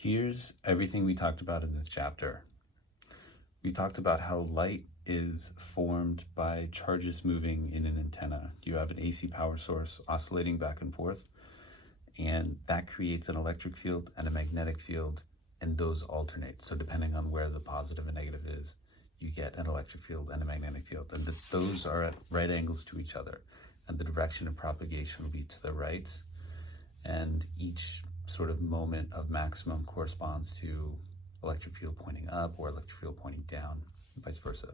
Here's everything we talked about in this chapter. We talked about how light is formed by charges moving in an antenna. You have an AC power source oscillating back and forth, and that creates an electric field and a magnetic field, and those alternate. So depending on where the positive and negative is, you get an electric field and a magnetic field, and those are at right angles to each other, and the direction of propagation will be to the right, and each sort of moment of maximum corresponds to electric field pointing up or electric field pointing down, and vice versa.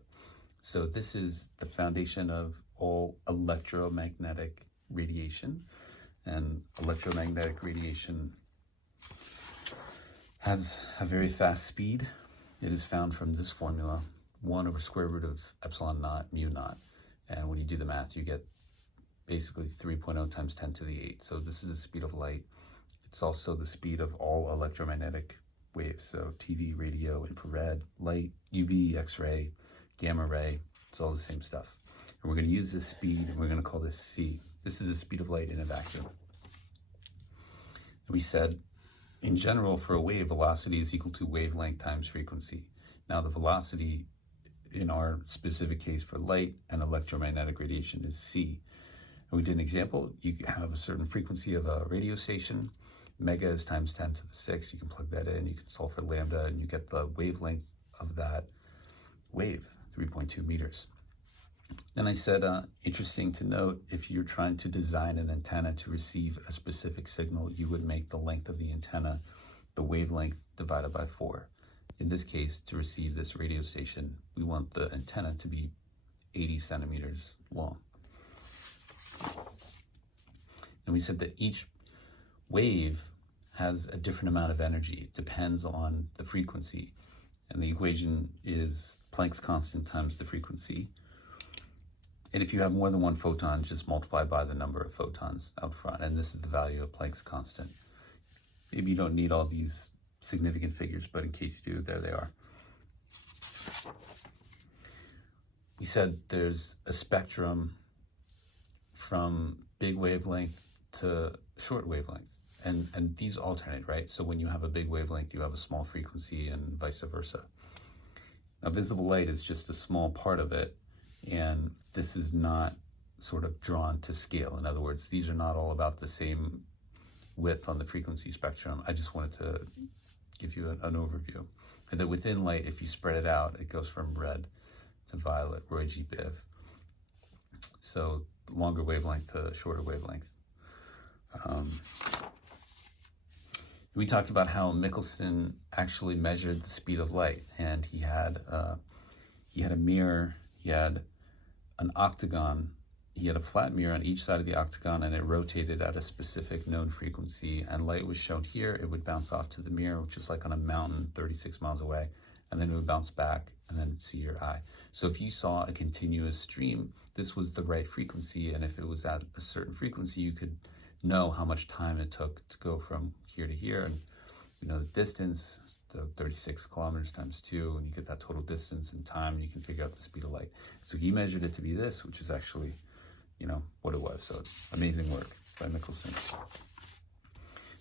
So this is the foundation of all electromagnetic radiation, and electromagnetic radiation has a very fast speed. It is found from this formula, 1 over square root of epsilon naught mu naught. And when you do the math, you get basically 3.0 times 10 to the 8. So this is the speed of light. It's also the speed of all electromagnetic waves. So TV, radio, infrared, light, UV, X-ray, gamma ray, it's all the same stuff. And we're going to use this speed, and we're going to call this C. This is the speed of light in a vacuum. We said, in general, for a wave, velocity is equal to wavelength times frequency. Now, the velocity in our specific case for light and electromagnetic radiation is C. And we did an example. You have a certain frequency of a radio station. Mega is times 10 to the 6. You can plug that in. You can solve for lambda, and you get the wavelength of that wave, 3.2 meters. Then I said, interesting to note, if you're trying to design an antenna to receive a specific signal, you would make the length of the antenna the wavelength divided by 4. In this case, to receive this radio station, we want the antenna to be 80 centimeters long. And we said that each wave has a different amount of energy. It depends on the frequency. And the equation is Planck's constant times the frequency. And if you have more than one photon, just multiply by the number of photons out front. And this is the value of Planck's constant. Maybe you don't need all these significant figures, but in case you do, there they are. We said there's a spectrum from big wavelength to short wavelength. And these alternate, right? So when you have a big wavelength, you have a small frequency, and vice versa. Now, visible light is just a small part of it, and this is not sort of drawn to scale. In other words, these are not all about the same width on the frequency spectrum. I just wanted to give you an overview. And that within light, if you spread it out, it goes from red to violet, Roy G. Biv. So longer wavelength to shorter wavelength. We talked about how Michelson actually measured the speed of light, and he had a mirror, he had an octagon, he had a flat mirror on each side of the octagon, and it rotated at a specific known frequency, and light was shown here. It would bounce off to the mirror, which is like on a mountain 36 miles away, and then it would bounce back and then see your eye. So if you saw a continuous stream, this was the right frequency, and if it was at a certain frequency, you could know how much time it took to go from here to here, and you know the distance, so 36 kilometers times 2, and you get that total distance and time, and you can figure out the speed of light. So he measured it to be this, which is actually, you know, what it was. So amazing work by Michelson.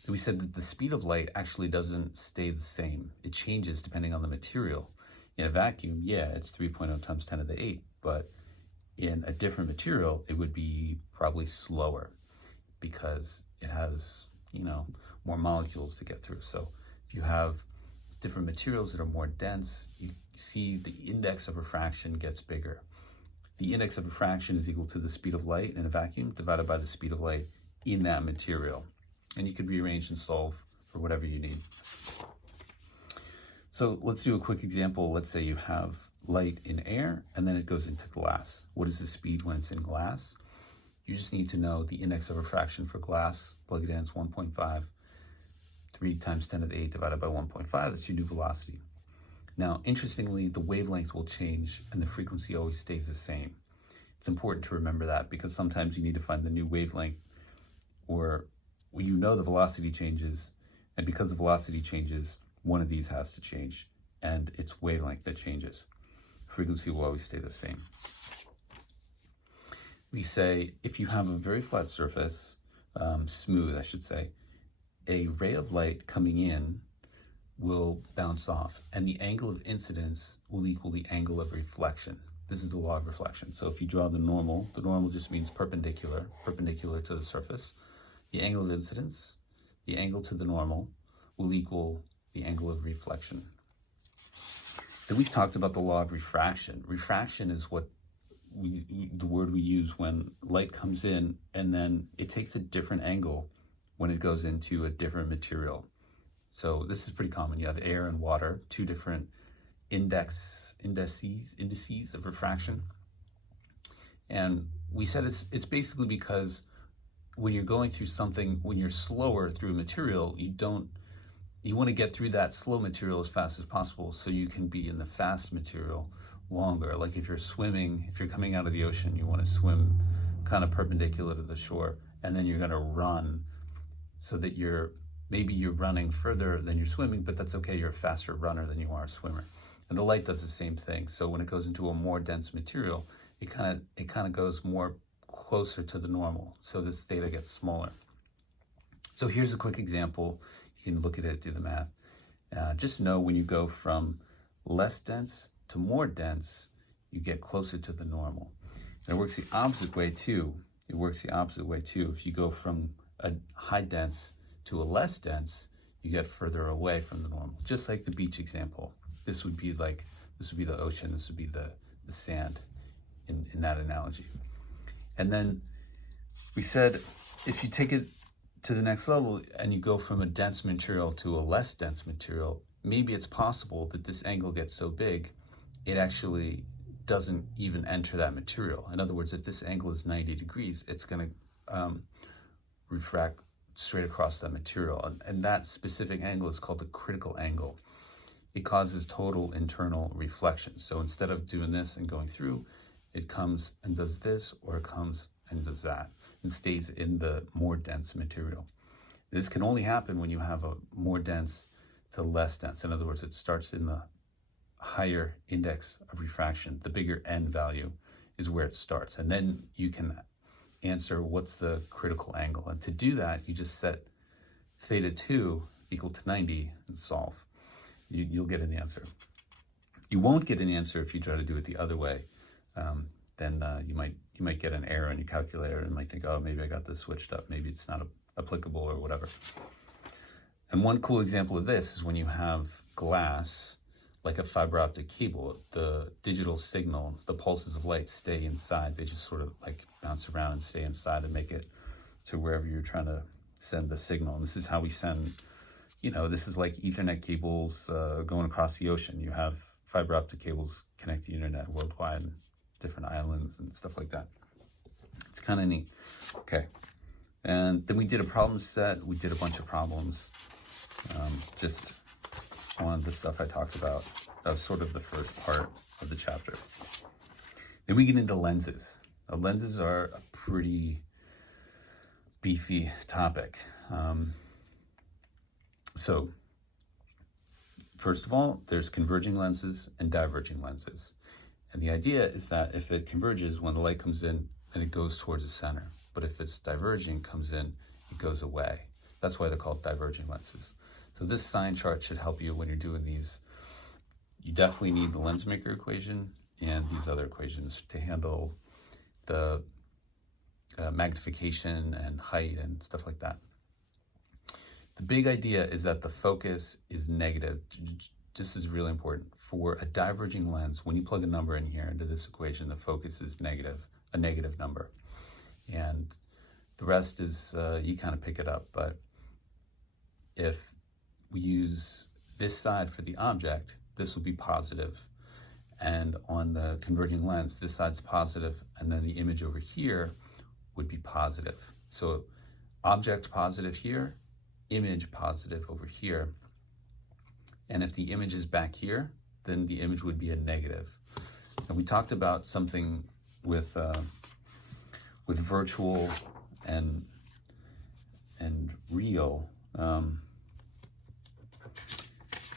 Then we said that the speed of light actually doesn't stay the same. It changes depending on the material. In a vacuum, yeah, it's 3.0 times 10 to the 8, but in a different material, it would be probably slower because it has, you know, more molecules to get through. So if you have different materials that are more dense, you see the index of refraction gets bigger. The index of refraction is equal to the speed of light in a vacuum divided by the speed of light in that material. And you could rearrange and solve for whatever you need. So let's do a quick example. Let's say you have light in air, and then it goes into glass. What is the speed when it's in glass? You just need to know the index of refraction for glass. Plug it in, it's 1.5. 3 times 10 to the 8 divided by 1.5, that's your new velocity. Now, interestingly, the wavelength will change and the frequency always stays the same. It's important to remember that because sometimes you need to find the new wavelength, or you know the velocity changes, and because the velocity changes, one of these has to change, and it's wavelength that changes. Frequency will always stay the same. We say if you have a very flat surface, smooth, I should say, a ray of light coming in will bounce off, and the angle of incidence will equal the angle of reflection. This is the law of reflection. So if you draw the normal just means perpendicular to the surface. The angle of incidence, the angle to the normal, will equal the angle of reflection. Then we talked about the law of refraction. Refraction is what the word we use when light comes in and then it takes a different angle when it goes into a different material. So this is pretty common. You have air and water, two different indices of refraction. And we said it's basically because when you're going through something, when you're slower through a material, you want to get through that slow material as fast as possible so you can be in the fast material longer. Like if you're swimming, if you're coming out of the ocean, you want to swim kind of perpendicular to the shore, and then you're going to run so that maybe you're running further than you're swimming, but that's okay. You're a faster runner than you are a swimmer. And the light does the same thing. So when it goes into a more dense material, it kind of goes more closer to the normal. So this theta gets smaller. So here's a quick example. You can look at it, do the math. Just know when you go from less dense to more dense, you get closer to the normal. And it works the opposite way too. If you go from a high dense to a less dense, you get further away from the normal. Just like the beach example. This would be the ocean, this would be the sand in that analogy. And then we said if you take it to the next level and you go from a dense material to a less dense material, maybe it's possible that this angle gets so big it actually doesn't even enter that material. In other words, if this angle is 90 degrees, it's going to refract straight across that material. And that specific angle is called the critical angle. It causes total internal reflection. So instead of doing this and going through, it comes and does this, or it comes and does that, and stays in the more dense material. This can only happen when you have a more dense to less dense. In other words, it starts in the higher index of refraction. The bigger n value is where it starts. And then you can answer what's the critical angle. And to do that, you just set theta 2 equal to 90 and solve. You'll get an answer. You won't get an answer if you try to do it the other way. Then you might get an error in your calculator and might think, oh, maybe I got this switched up. Maybe it's not applicable or whatever. And one cool example of this is when you have glass, like a fiber optic cable, the digital signal, the pulses of light stay inside. They just sort of like bounce around and stay inside and make it to wherever you're trying to send the signal. And this is how we send, this is like Ethernet cables going across the ocean. You have fiber optic cables connect the internet worldwide and different islands and stuff like that. It's kind of neat. Okay. And then we did a problem set. We did a bunch of problems. Just on the stuff I talked about. That was sort of the first part of the chapter. Then we get into lenses. Now, lenses are a pretty beefy topic. So first of all, there's converging lenses and diverging lenses. And the idea is that if it converges, when the light comes in, then it goes towards the center. But if it's diverging, comes in, it goes away. That's why they're called diverging lenses. So this sign chart should help you when you're doing these. You definitely need the lens maker equation and these other equations to handle the magnification and height and stuff like that. The big idea is that the focus is negative. This is really important. For a diverging lens, when you plug a number in here into this equation, the focus is negative, a negative number. And the rest is, you kind of pick it up. But if we use this side for the object, this will be positive. And on the converging lens, this side's positive, and then the image over here would be positive. So object positive here, image positive over here. And if the image is back here, then the image would be a negative. And we talked about something with virtual and real.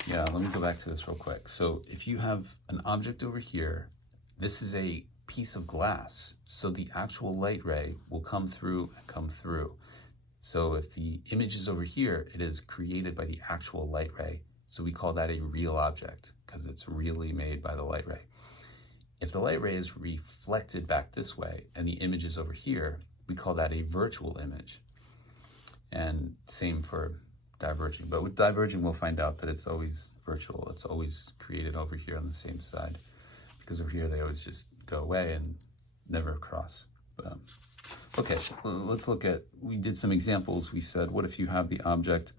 Yeah, let me go back to this real quick. So if you have an object over here, this is a piece of glass. So the actual light ray will come through and come through. So if the image is over here, it is created by the actual light ray So we call that a real object because it's really made by the light ray. If the light ray is reflected back this way and the image is over here, we call that a virtual image. And same for diverging. But with diverging, we'll find out that it's always virtual. It's always created over here on the same side, because over here they always just go away and never cross. Okay, let's look at, we did some examples. We said, what if you have the object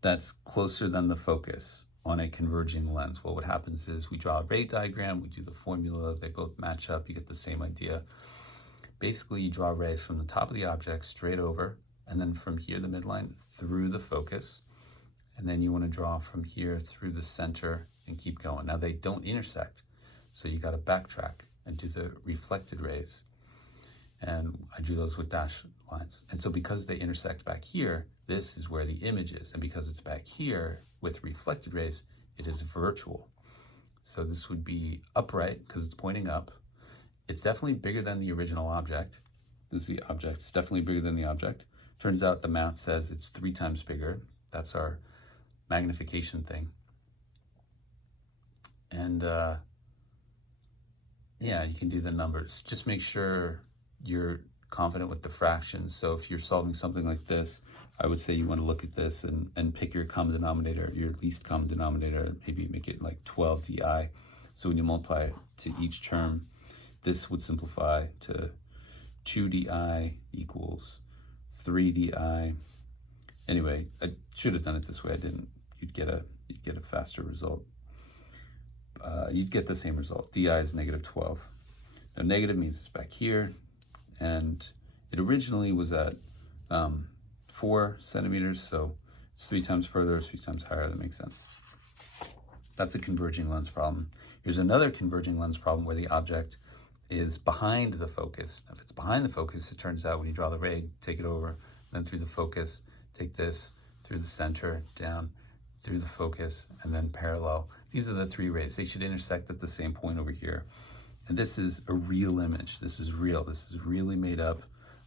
that's closer than the focus on a converging lens? Well, what happens is we draw a ray diagram, we do the formula, they both match up, you get the same idea. Basically, you draw rays from the top of the object straight over, and then from here, the midline, through the focus. And then you want to draw from here through the center and keep going. Now, they don't intersect, so you got to backtrack and do the reflected rays. And I drew those with dashed lines. And so because they intersect back here, this is where the image is. And because it's back here with reflected rays, it is virtual. So this would be upright because it's pointing up. It's definitely bigger than the original object. This is the object. It's definitely bigger than the object. Turns out the math says it's 3 times bigger. That's our magnification thing. And yeah, you can do the numbers. Just make sure you're confident with the fractions. So if you're solving something like this, I would say you want to look at this and pick your common denominator, your least common denominator, maybe make it like 12 di. So when you multiply to each term, this would simplify to 2 di equals 3 di. Anyway, I should have done it this way. I didn't. You'd get a faster result. You'd get the same result. Di is negative 12. Now negative means it's back here, and it originally was at 4 centimeters, so it's 3 times further, 3 times higher. That makes sense. That's a converging lens problem. Here's another converging lens problem where the object is behind the focus. If it's behind the focus, it turns out when you draw the ray, take it over, then through the focus, take this through the center, down, through the focus, and then parallel. These are the 3 rays. They should intersect at the same point over here. And this is a real image. This is real. This is really made up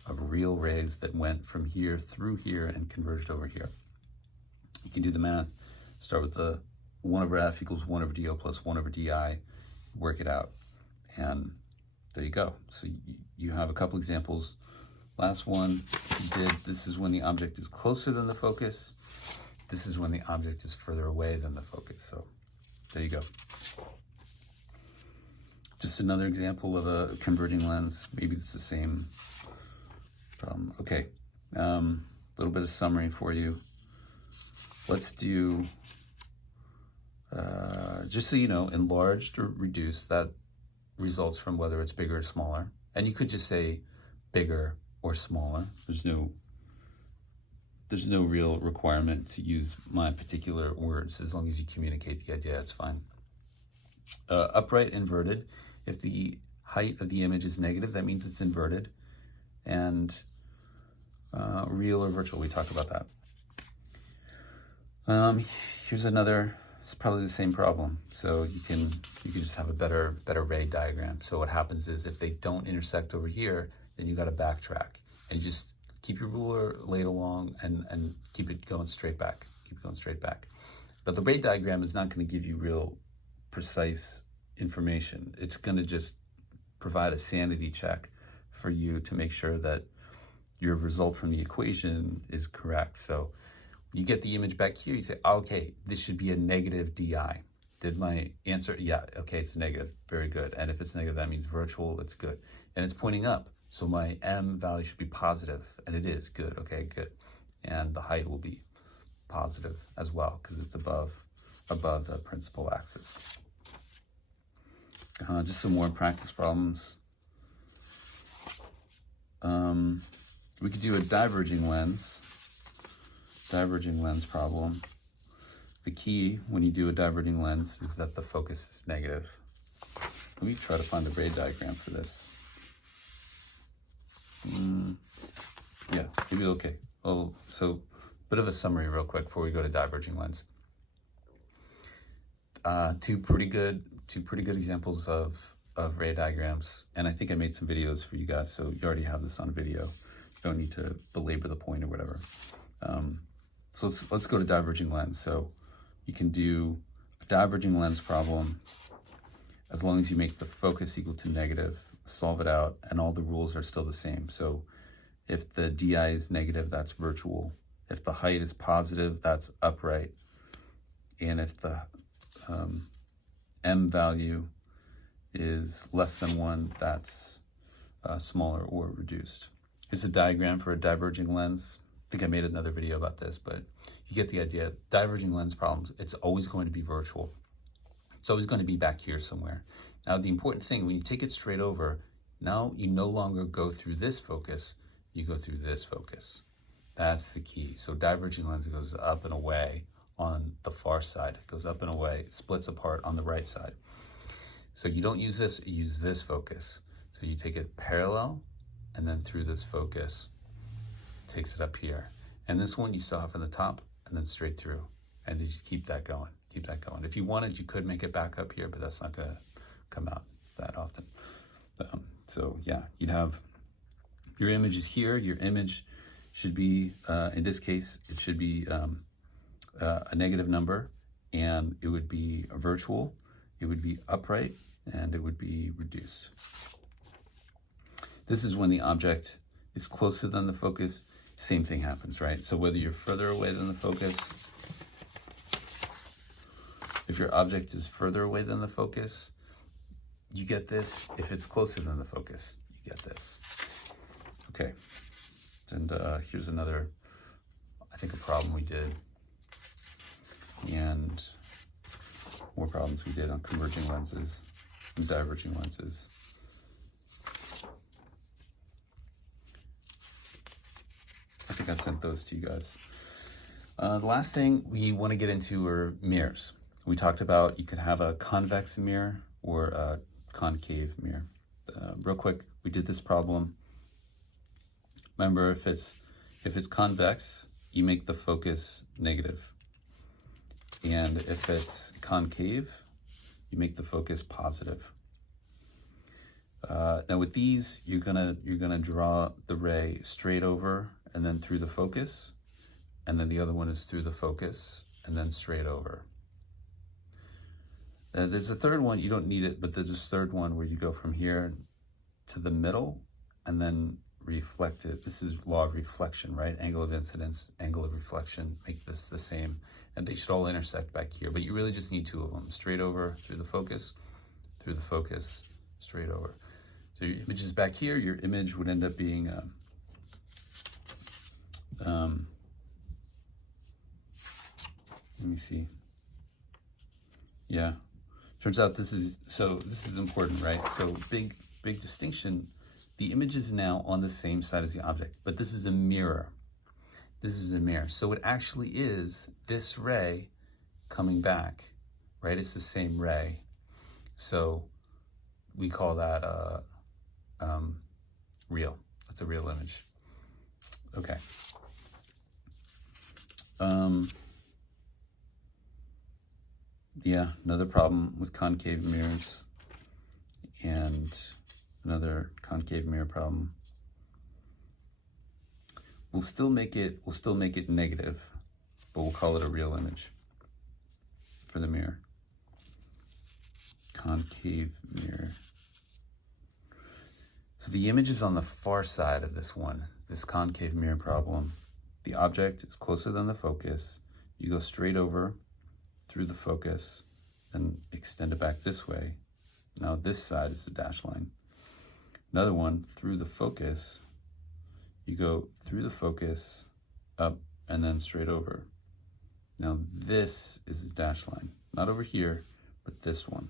of real rays that went from here through here and converged over here. You can do the math. Start with the 1 over f equals 1 over do plus 1 over di. Work it out. And there you go. So you have a couple examples. Last one you did, this is when the object is closer than the focus. This is when the object is further away than the focus. So there you go. Just another example of a converging lens. Maybe it's the same problem. Okay, a little bit of summary for you. Let's do, just so you know, enlarged or reduced, that results from whether it's bigger or smaller. And you could just say bigger or smaller. There's no real requirement to use my particular words. As long as you communicate the idea, it's fine. Upright, inverted. If the height of the image is negative, that means it's inverted. And real or virtual, we talked about that. Here's another, it's probably the same problem. So you can just have a better ray diagram. So what happens is if they don't intersect over here, then you got to backtrack. And you just keep your ruler laid along and keep it going straight back. Keep it going straight back. But the ray diagram is not going to give you real precise information. It's going to just provide a sanity check for you to make sure that your result from the equation is correct. So you get the image back here, you say, okay, this should be a negative di. Did my answer? Yeah, okay, it's negative. Very good. And if it's negative, that means virtual, it's good. And it's pointing up. So my m value should be positive, and it is. Good, okay, good. And the height will be positive as well because it's above the principal axis. Just some more practice problems. We could do a diverging lens problem. The key when you do a diverging lens is that the focus is negative. Let me try to find the ray diagram for this. Yeah, maybe okay. Well, so bit of a summary real quick before we go to diverging lens. Two pretty good examples of ray diagrams, and I think I made some videos for you guys, so you already have this on video. You don't need to belabor the point or whatever. So let's go to diverging lens. So you can do a diverging lens problem as long as you make the focus equal to negative, solve it out, and all the rules are still the same. So if the DI is negative, that's virtual. If the height is positive, that's upright. And if the M value is less than 1, that's smaller or reduced. Here's a diagram for a diverging lens. I think I made another video about this, but you get the idea. Diverging lens problems, it's always going to be virtual. It's always going to be back here somewhere. Now, the important thing, when you take it straight over, now you no longer go through this focus, you go through this focus. That's the key. So diverging lens goes up and away on the far side. It goes up and away, it splits apart on the right side. So you don't use this, you use this focus. So you take it parallel and then through this focus, it takes it up here. And this one you still have on the top and then straight through. And you just keep that going, keep that going. If you wanted, you could make it back up here, but that's not gonna come out that often. So yeah, you'd have your image is here. Your image should be, in this case, it should be a negative number, and it would be a virtual, it would be upright, and it would be reduced. This is when the object is closer than the focus. Same thing happens, right? So whether you're further away than the focus, if your object is further away than the focus, you get this. If it's closer than the focus, you get this. Okay, and here's another, I think, a problem we did, and more problems we did on converging lenses and diverging lenses. I think I sent those to you guys. The last thing we want to get into are mirrors. We talked about you could have a convex mirror or a concave mirror. Real quick, we did this problem. Remember, if it's convex, you make the focus negative. And if it's concave, you make the focus positive. Now with these, you're gonna draw the ray straight over and then through the focus, and then the other one is through the focus and then straight over. There's a third one, you don't need it, but there's this third one where you go from here to the middle and then reflect it. This is law of reflection, right? Angle of incidence, angle of reflection, make this the same. And they should all intersect back here, but you really just need two of them. Straight over, through the focus, straight over. So your image is back here, your image would end up being, let me see. Yeah, turns out this is important, right? So big distinction. The image is now on the same side as the object, but this is a mirror. This is a mirror. So it actually is this ray coming back, right? It's the same ray. So we call that real. That's a real image. Okay. Yeah, another problem with concave mirrors, and another concave mirror problem. We'll still make it negative, but we'll call it a real image for the mirror. Concave mirror. So the image is on the far side of this one, this concave mirror problem. The object is closer than the focus. You go straight over through the focus and extend it back this way. Now this side is the dashed line. Another one, through the focus, you go through the focus, up, and then straight over. Now this is the dashed line. Not over here, but this one.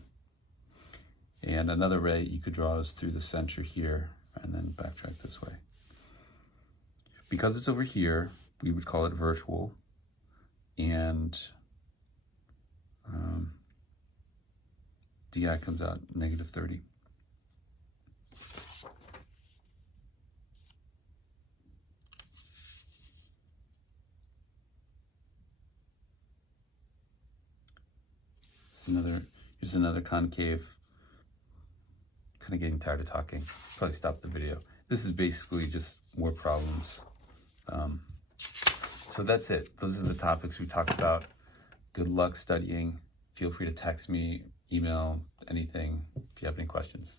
And another ray you could draw is through the center here, and then backtrack this way. Because it's over here, we would call it virtual, and DI comes out -30. Here's another concave. Kind of getting tired of talking. Probably stop the video. This is basically just more problems. So that's it. Those are the topics we talked about. Good luck studying. Feel free to text me, email, anything if you have any questions.